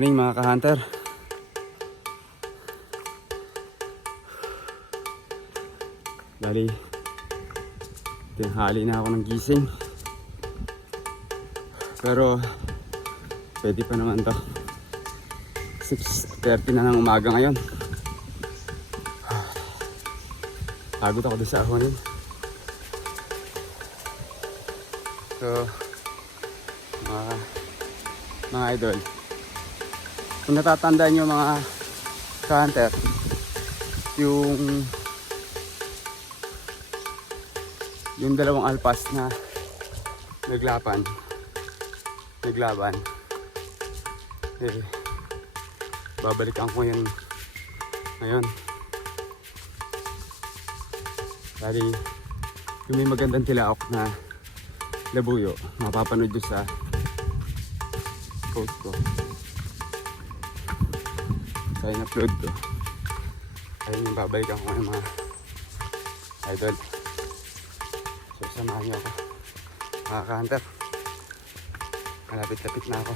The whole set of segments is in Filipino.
Morning mga ka-hunter. Bali, tinghali na ako ng gising. Pero pwede pa naman to. 6:30 na ng umaga ngayon. Pagod ako doon sa ahonin. So, mga idol, kung natatandaan nyo mga ka-hunter, yung dalawang alpas na naglaban, babalikan ko yan ngayon. Dali, yung may magandang tilaok na labuyo, mapapanood nyo sa post ko sa in-upload ko. Ayun yung babalikan ko ng mga idol. So samahan nyo ako mga ka-hunter. Malapit-lapit na ako.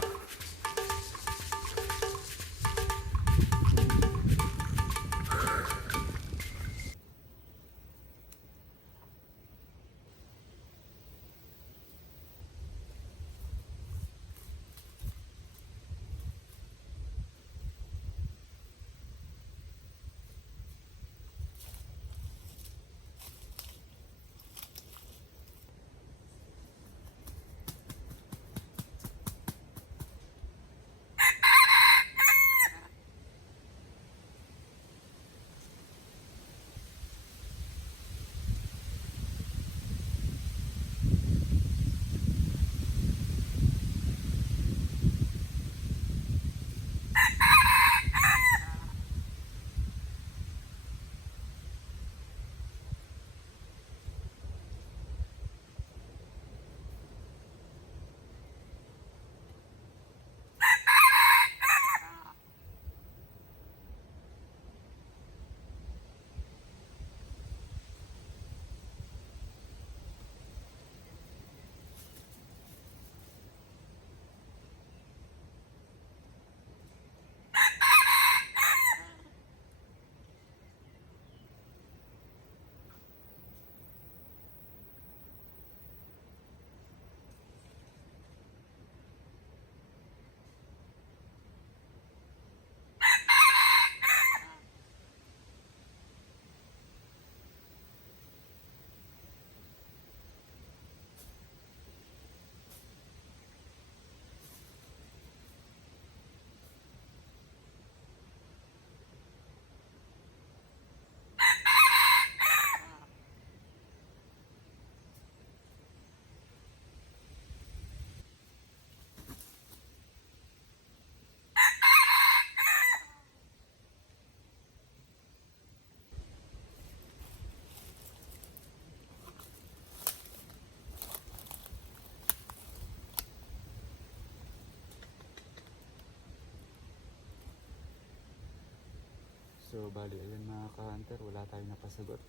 So bali, ayan mga ka-hunter, wala tayong napasagot.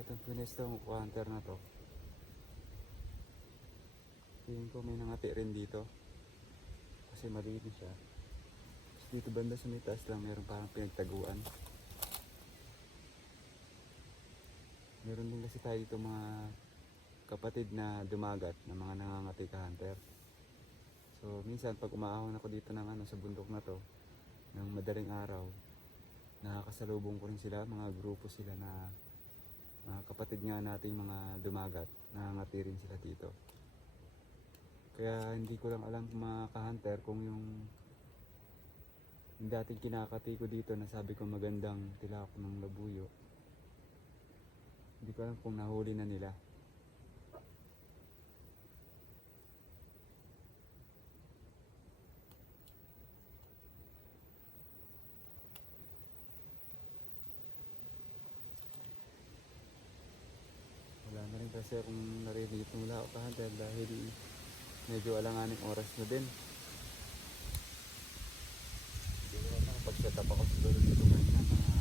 Itong pinestong ka-hunter na to, tingin ko may nangati rin dito kasi maliit na siya. Tapos dito banda sa may taas lang meron parang pinagtaguan. Meron din kasi tayo dito mga kapatid na dumagat na mga nangangati ka-hunter. So minsan pag umaahon ako dito ng sa bundok na to ng madaling araw, nakakasalubong ko rin sila, mga grupo sila na mga kapatid nga nating mga dumagat, nangangati rin sila dito. Kaya hindi ko lang alam mga ka-hunter kung yung dating kinakati ko dito na sabi ko magandang tilapia ng labuyo, hindi ko alam kung nahuli na nila. Wala na rin kasi akong narinig mula ako ka-hunter dahil medyo alanganing oras na din. Hindi ko na nakapag-set up ako siguro dito kanina mga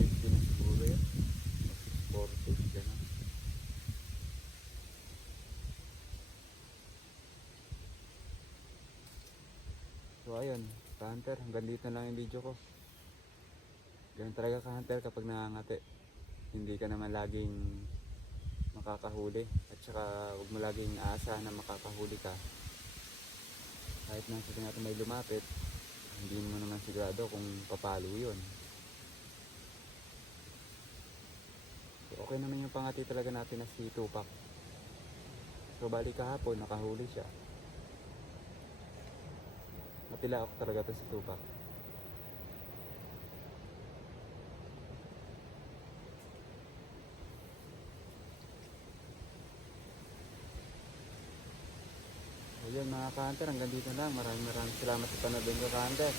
6:50 na siguro yan. 6:40, gano'n. So ayun, ka-hunter, hanggang dito na lang yung video ko. Ganun talaga ka-hunter kapag nangangati. Hindi ka naman laging makakahuli. At saka huwag mo laging aasa na makakahuli ka. Kahit nang sabi natin may lumapit, hindi mo naman sigurado kung papalo yun. So okay naman yung pangati talaga natin na si Tupac. So bali kahapon, nakahuli siya. Natilaok talaga to si Tupac. Ayun mga ka-hunter, hanggang dito lang. Maraming salamat sa panood ko ka-hunter.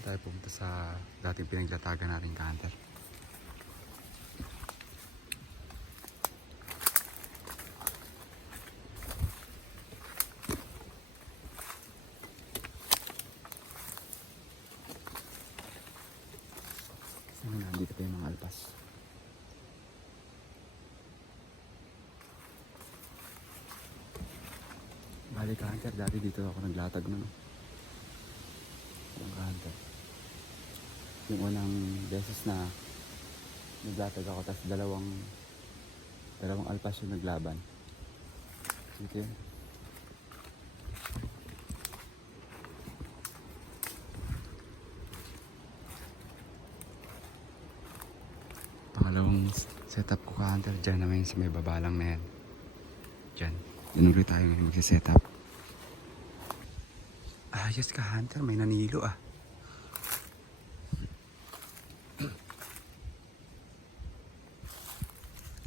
Tayo pumunta sa dating pinaglatagan natin ka-hunter. Nandito pa yung mga alpas. Bali ka-hunter, dati dito ako naglatag nun. Yung ka-hunter. Yung unang beses na naglatag ako, tapos dalawang alpas yung naglaban. Dito yun. Pangalawang setup ko ka-hunter, dyan naman sa may babalang na yan. Dyan. Dyan ulit tayo ngayon magsisetup. Ayos ka-hunter, may nanilo ah.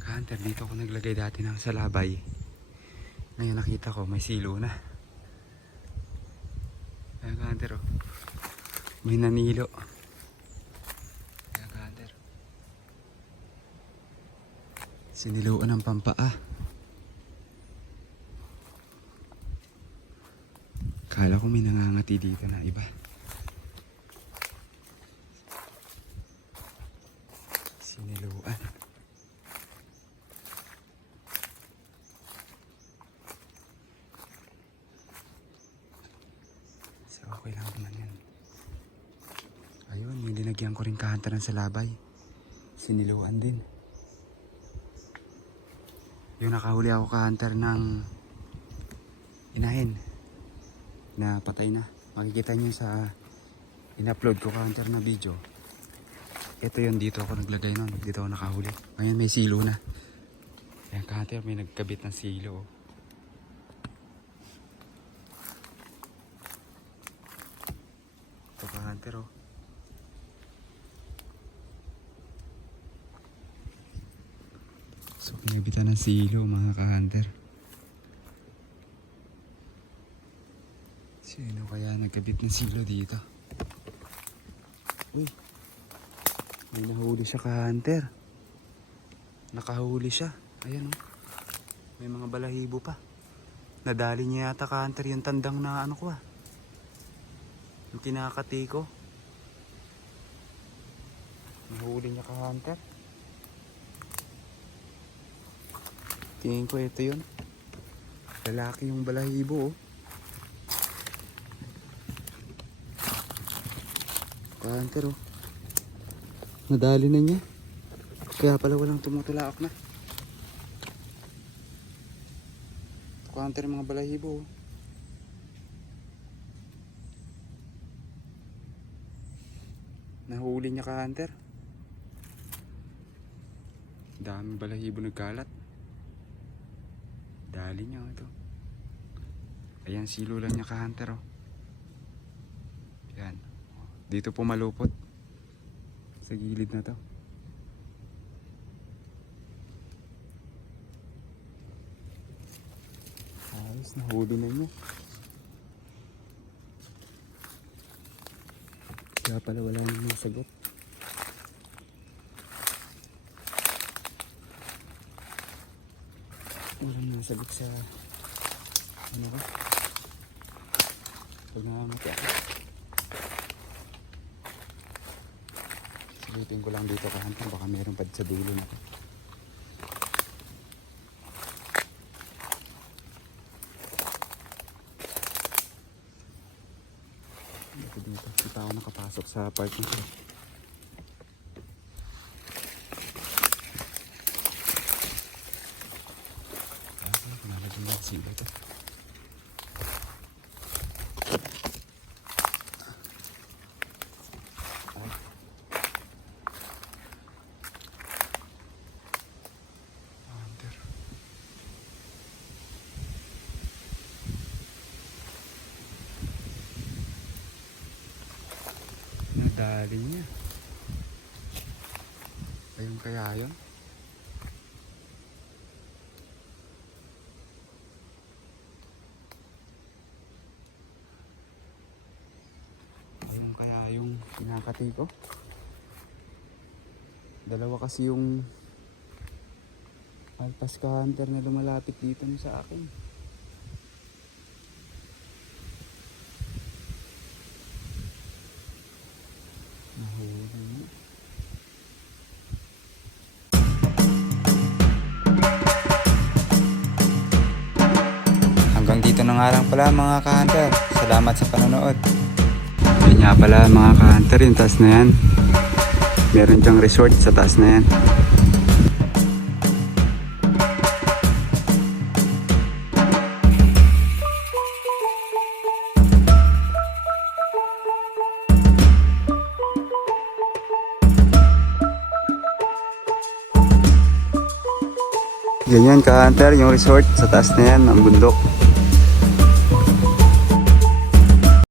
Ka-hunter, dito ako naglagay dati ng salabay. Ngayon nakita ko may silo na. Ayan ka-hunter oh. May nanilo. Ayan ka-hunter. Siniluan ng pampaa. Kala ko may nangangati dito na iba. Siniluan. So okay lang naman yan. Ayun, may linagyan ko rin ka-hunter ng salabay. Siniluan din. Yung nakahuli ako ka-hunter ng inahin na patay na. Makikita nyo sa in-upload ko ka-hunter na video. Ito yun, dito ako naglagay nun. Dito ako nakahuli. Ngayon may silo na. Ayan ka-hunter, may nagkabit ng silo. Ito ka-hunter oh. So pinabitan ng silo mga ka-hunter. Sino kaya nagkabit ng silo dito? Uy, may nahuli siya ka-hunter. Nakahuli siya. Ayan oh. May mga balahibo pa. Nadali niya yata ka-hunter yung tandang na ano ko ah. Yung kinakati ko. Nahuli niya ka-hunter. Tingin ko ito yun. Lalaki yung balahibo oh. Ka-hunter oh. Nadali na niya. Kaya pala walang tumutulaak na. Ka-hunter mga balahibo oh. Nahuli niya ka-hunter. Daming balahibo nagkalat. Dali niya ito. Ayan silo lang niya ka-hunter oh. Yan. Dito po malupot. Sa gilid na to. Ayos, nahuli na niya. Kaya pala wala nang masagot. Walang nasagot sa ano ko. Pag nangangapi ako. Silipin ko lang dito kahantang. Baka meron pa sa dulo na to. Dito. Hindi pa ako nakapasok sa part na to. Nalagyan na sila ito. Nadali niya. Ayun kaya yun. Ayun kaya yung kinakati ko. Dalawa kasi yung Alpaska hunter na lumalapit dito sa akin. Nahuli mo. Hanggang dito na nga lang pala mga ka-hunter. Salamat sa panonood. Ayun nga pala mga ka-hunter, yung taas na yan. Meron dyang resort sa taas na yan. Ganyan ka-hunter, yung resort sa taas na yan, ang bundok.